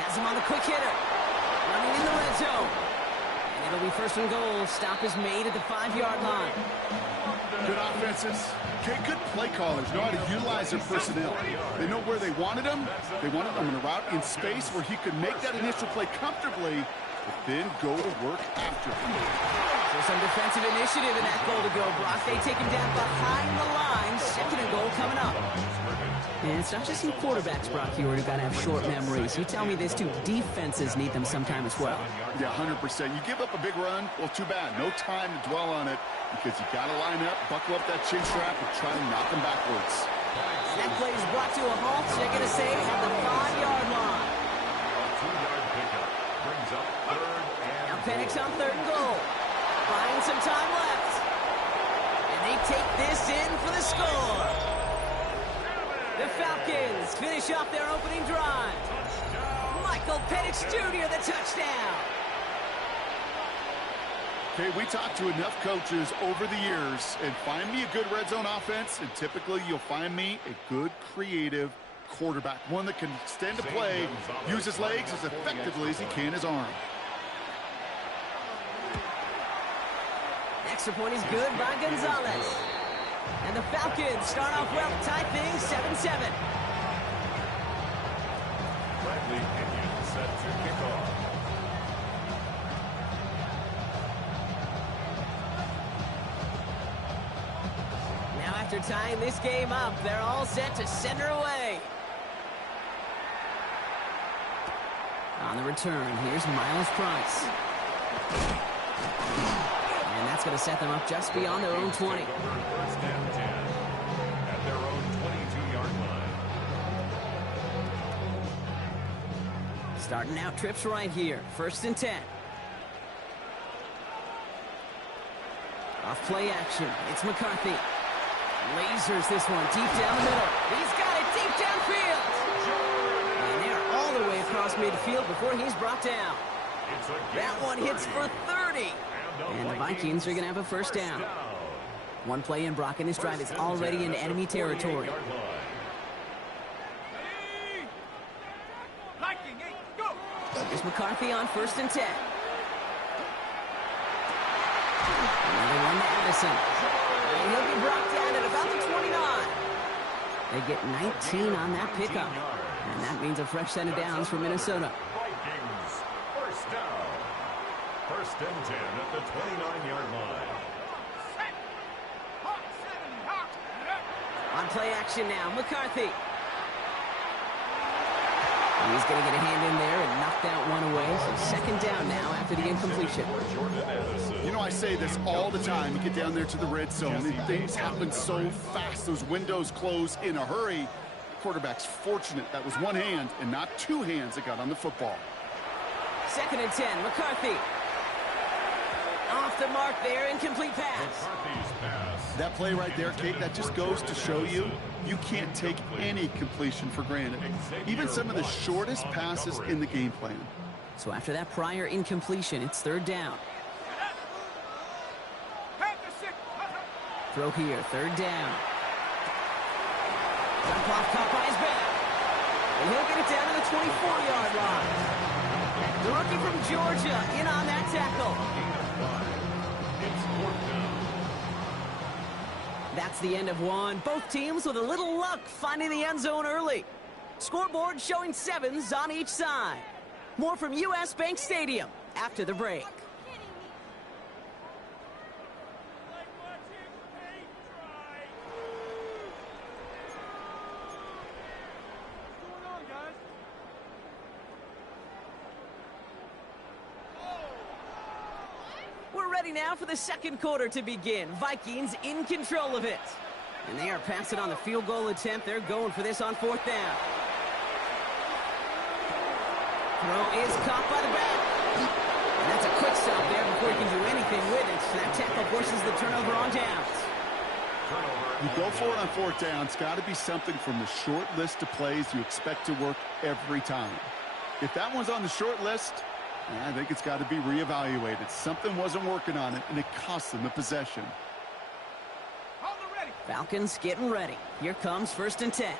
Has him on the quick hitter. Running in the red zone. And it'll be first and goal. Stop is made at the 5-yard line. Good offenses. Okay, good play callers know how to utilize their personnel. They know where they wanted him. They wanted him in a route in space where he could make that initial play comfortably, but then go to work after. So some defensive initiative in that goal to go, Brock. They take him down behind the line. Second and goal coming up. And it's not just you quarterbacks, Brock, who got to have short memories. You tell me this too. Defenses need them sometime as well. Yeah, 100%. You give up a big run, well, too bad. No time to dwell on it because you got to line up, buckle up that chin strap, and try to knock them backwards. That play is brought to a halt. So they're going to save at the 5-yard line. Now Penix on third and goal. Buying some time left. And they take this in for the score. The Falcons finish off their opening drive. Michael Penix Jr., the touchdown. Okay, we talked to enough coaches over the years, and find me a good red zone offense, and typically you'll find me a good creative quarterback, one that can extend a play, use his legs as effectively as he can his arm. Extra point is good by Gonzalez. And the Falcons start off well, tie things 7-7. Bradley Pinion set to kick off. Now after tying this game up, they're all set to send her away. On the return, here's Miles Price. And that's going to set them up just beyond their own 20. First and 10 at their own 22-yard line. Starting out trips right here. First and 10. Off play action. It's McCarthy. Lasers this one deep down the middle. He's got it deep downfield. And they're all the way across midfield before he's brought down. That one hits for 30. And the Vikings are going to have a first down. One play in, Brock, and this drive is already in enemy territory. Here's McCarthy on first and 10. Another one to Addison. And he'll be brought down at about the 29. They get 19 on that pickup. And that means a fresh set of downs for Minnesota. Vikings, first down. First and 10 at the 29-yard line. On play action now, McCarthy. He's going to get a hand in there and knock that one away. So second down now after the incompletion. You know, I say this all the time. You get down there to the red zone, and things happen so fast. Those windows close in a hurry. Quarterback's fortunate that was one hand and not two hands that got on the football. Second and 10, McCarthy. Off the mark there, incomplete pass. That play right there, Kate, that just goes to show you can't take any completion for granted. Even some of the shortest passes in the game plan. So after that prior incompletion, it's third down. Throw here, third down. Dump off, caught by his back. And he'll get it down to the 24-yard line. The rookie from Georgia in on that tackle. That's the end of one. Both teams with a little luck finding the end zone early. Scoreboard showing 7s on each side. More from U.S. Bank Stadium after the break. Ready now for the second quarter to begin. Vikings in control of it. And they are passing on the field goal attempt. They're going for this on fourth down. Throw is caught by the back. And that's a quick stop there before he can do anything with it. So that tackle forces the turnover on downs. You go for it on fourth down. It's got to be something from the short list of plays you expect to work every time. If that one's on the short list, I think it's got to be reevaluated. Something wasn't working on it, and it cost them the possession. Falcons getting ready. Here comes first and 10.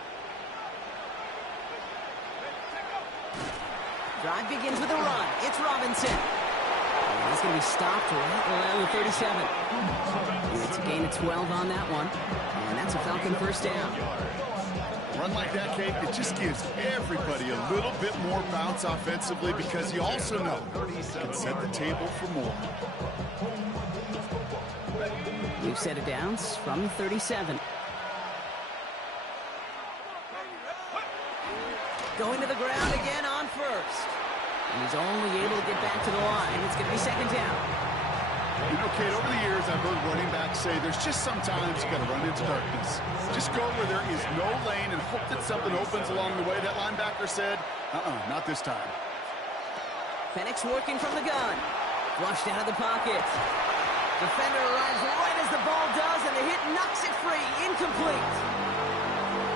Drive begins with a run. It's Robinson. And he's going to be stopped right around the 37. And it's a gain of 12 on that one. And that's a Falcon first down. Run like that, Kate, it just gives everybody a little bit more bounce offensively because you also know you can set the table for more. New set of downs from the 37. Going to the ground again on first. And he's only able to get back to the line. It's going to be second down. You know, Kate, over the years, I've heard running backs say there's just sometimes you got to run into darkness. Just go where there is no lane and hope that something opens along the way. That linebacker said, not this time. Penix working from the gun. Flushed out of the pocket. Defender arrives right as the ball does, and the hit knocks it free. Incomplete.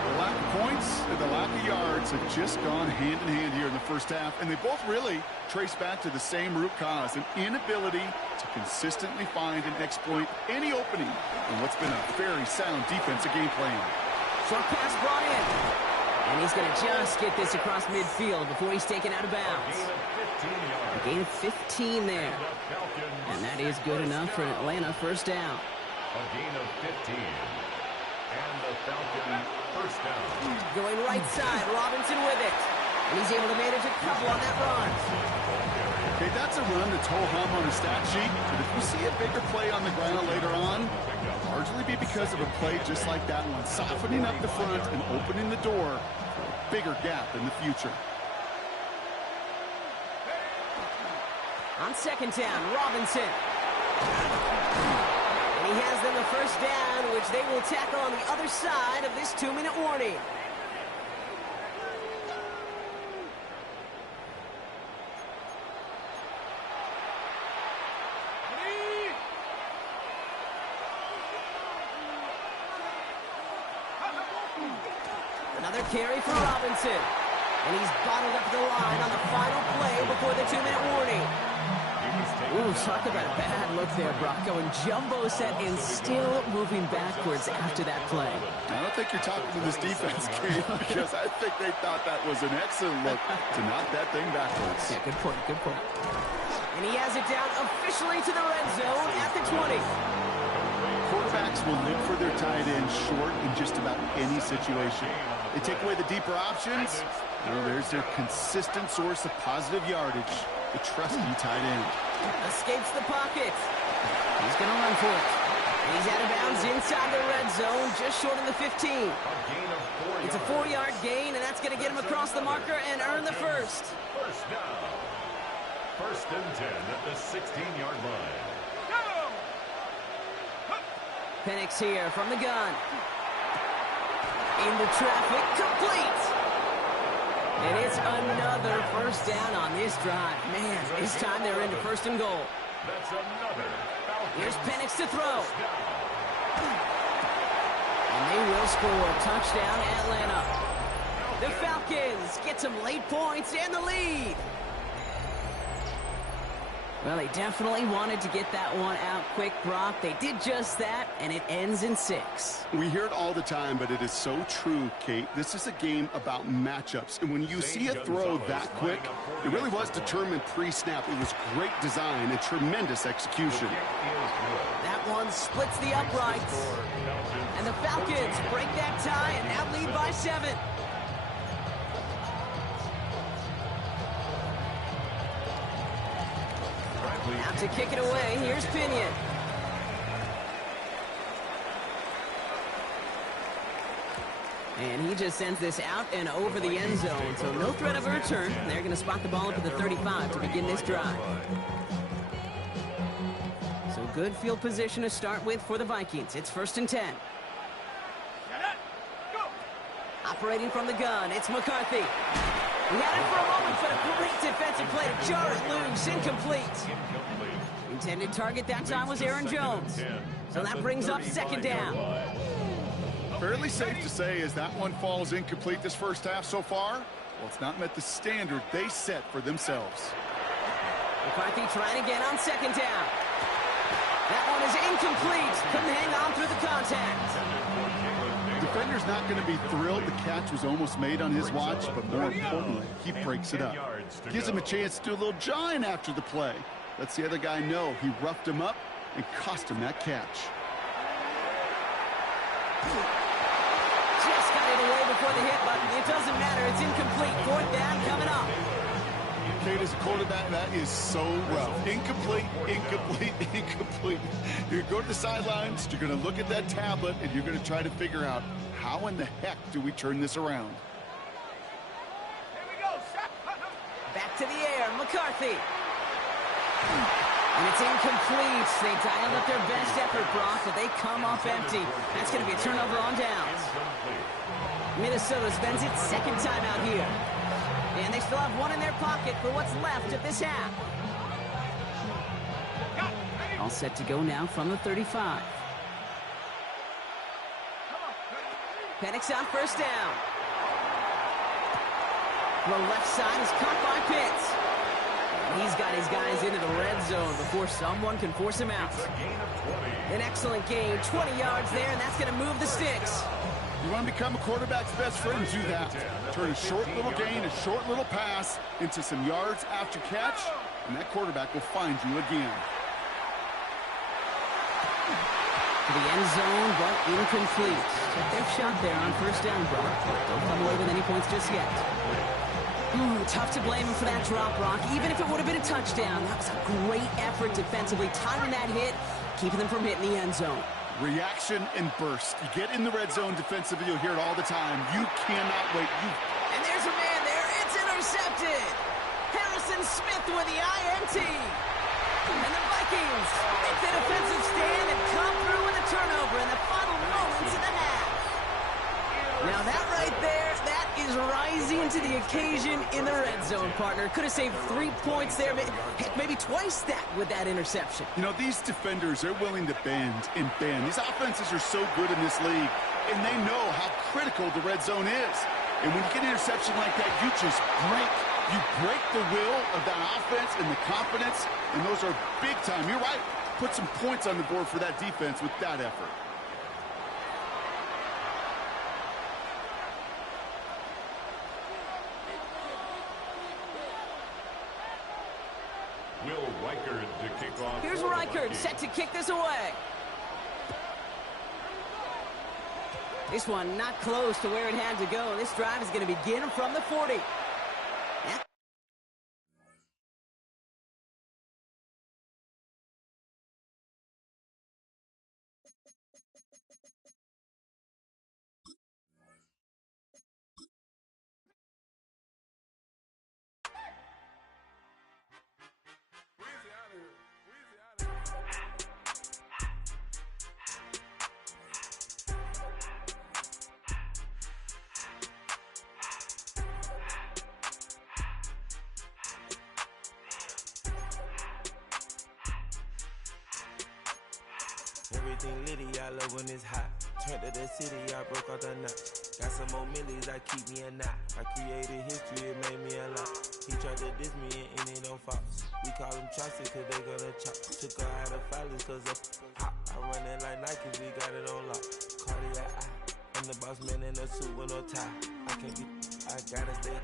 The lack of points and the lack of yards have just gone hand in hand here in the first half, and they both really trace back to the same root cause, an inability to consistently find and exploit any opening in what's been a very sound defensive game plan. Short pass brought in. And he's going to just get this across midfield before he's taken out of bounds. A gain of 15 there. And that is good enough for an Atlanta first down. A gain of 15. And the Falcon first down. Going right side, Robinson with it. And he's able to manage a couple on that run. Okay, that's a run that's ho-hum on the stat sheet, but if we see a bigger play on the ground later on, it'll largely be because of a play just like that one, softening up the front and opening the door for a bigger gap in the future. On second down, Robinson. And he has them a first down, which they will tackle on the other side of this 2-minute warning. Another carry for Robinson. And he's bottled up the line on the final play before the 2-minute warning. Ooh, talk about a bad look there, Brock. Going jumbo set and still moving backwards after that play. I don't think you're talking to this defense, Kate, because I think they thought that was an excellent look to knock that thing backwards. Yeah, good point, good point. And he has it down officially to the red zone at the 20. Quarterbacks will look for their tight end short in just about any situation. They take away the deeper options. There's their consistent source of positive yardage, the trusty tight end. Escapes the pocket. He's going to run for it. And he's out of bounds inside the red zone, just short of the 15. It's a 4-yard gain, and that's going to get him across the marker and earn the first. First down. First and 10 at the 16-yard line. Penix here from the gun. Into traffic, complete. And it's another first down on this drive. Man, this time they're into first and goal. That's another Falcons. Here's Penix to throw. And they will score. Touchdown, Atlanta. The Falcons get some late points and the lead. Well, they definitely wanted to get that one out quick, Brock. They did just that, and it ends in 6. We hear it all the time, but it is so true, Kate. This is a game about matchups. And when you see a throw that quick, it really was determined pre-snap. It was great design and tremendous execution. That one splits the uprights. And the Falcons break that tie and now lead by 7. Now to kick it away, here's Pinion. And he just sends this out and over the end zone, so no threat of a return. They're going to spot the ball up at the 35 to begin this drive. So good field position to start with for the Vikings. It's first and 10. Operating from the gun, it's McCarthy. He had it for a moment, but a great defensive play to jar it loose. Incomplete. Intended target that time was Aaron Jones. So that brings up second down. Fairly safe to say as that one falls incomplete this first half so far, well, it's not met the standard they set for themselves. McCarthy trying again on second down. That one is incomplete. Couldn't hang on through the contact. defender's not going to be thrilled the catch was almost made on his watch, but more importantly, he breaks it up. Gives him a chance to do a little jawing after the play. Lets the other guy know he roughed him up and cost him that catch. Just got it away before the hit button. It doesn't matter. It's incomplete. 4th down coming up. Kate, as a quarterback, that is so rough. Incomplete, incomplete, incomplete. You're going to go to the sidelines, you're going to look at that tablet, and you're going to try to figure out how in the heck do we turn this around. Back to the air, McCarthy. And it's incomplete. They dialed up their best effort, Brock, but they come up empty. That's going to be a turnover on downs. Minnesota spends its 2nd time out here. And they still have one in their pocket for what's left of this half. All set to go now from the 35. Penix on 1st down. The left side is caught by Pitts. And he's got his guys into the red zone before someone can force him out. An excellent game, 20 yards there, and that's going to move the sticks. You want to become a quarterback's best friend, do that. Turn a short little gain, a short little pass into some yards after catch, and that quarterback will find you again. To the end zone, but incomplete. Took their shot there on 1st down, Brock. Don't come away with any points just yet. Tough to blame him for that drop, Brock. Even if it would have been a touchdown, that was a great effort defensively, timing that hit, keeping them from hitting the end zone. Reaction and burst. You get in the red zone defensively, you'll hear it all the time. You cannot wait. And there's a man there. It's intercepted. Harrison Smith with the INT. And the Vikings make the defensive stand and come through with a turnover in the final moments of the half. Now that right there, that is rising to the occasion in the red zone, partner. Could have saved 3 points there, but heck, maybe twice that with that interception. You know, these defenders, they're willing to bend and bend. These offenses are so good in this league, and they know how critical the red zone is. And when you get an interception like that, you just break. You break the will of that offense and the confidence, and those are big time. You're right. Put some points on the board for that defense with that effort. Will Reichard to kick off. Here's Reichard set to kick this away. This one not close to where it had to go. This drive is going to begin from the 40. Everything litty, I love when it's hot. Turned to the city, I broke out the notch. Got some more millies, I keep me a knot. I created history, it made me a lot. He tried to diss me and it on Fox. We call them chopsticks cause they gonna chop. Took her out of filings cause of hot. I run it like Nike, we got it on lock. Cardiac eye. I'm the boss man in a suit with no tie. I can't be, I gotta stay.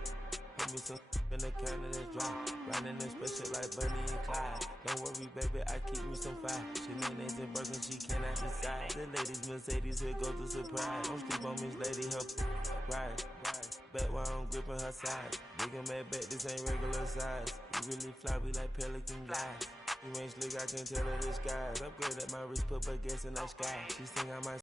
Put me some in the can of this dry. Riding this special like Bunny and Clyde. Don't worry, baby, I keep me some fire. Shenanigans and Birkin, she cannot decide. The ladies, Mercedes, here go to surprise. Don't sleep on Miss Lady, help ride. Bet while I'm gripping her side. Big and mad bet, this ain't regular size. We really fly, we like pelican guys. You ain't slick, I can tell her the skies. Upgrade at my wrist, put baguettes in the sky. She sing I might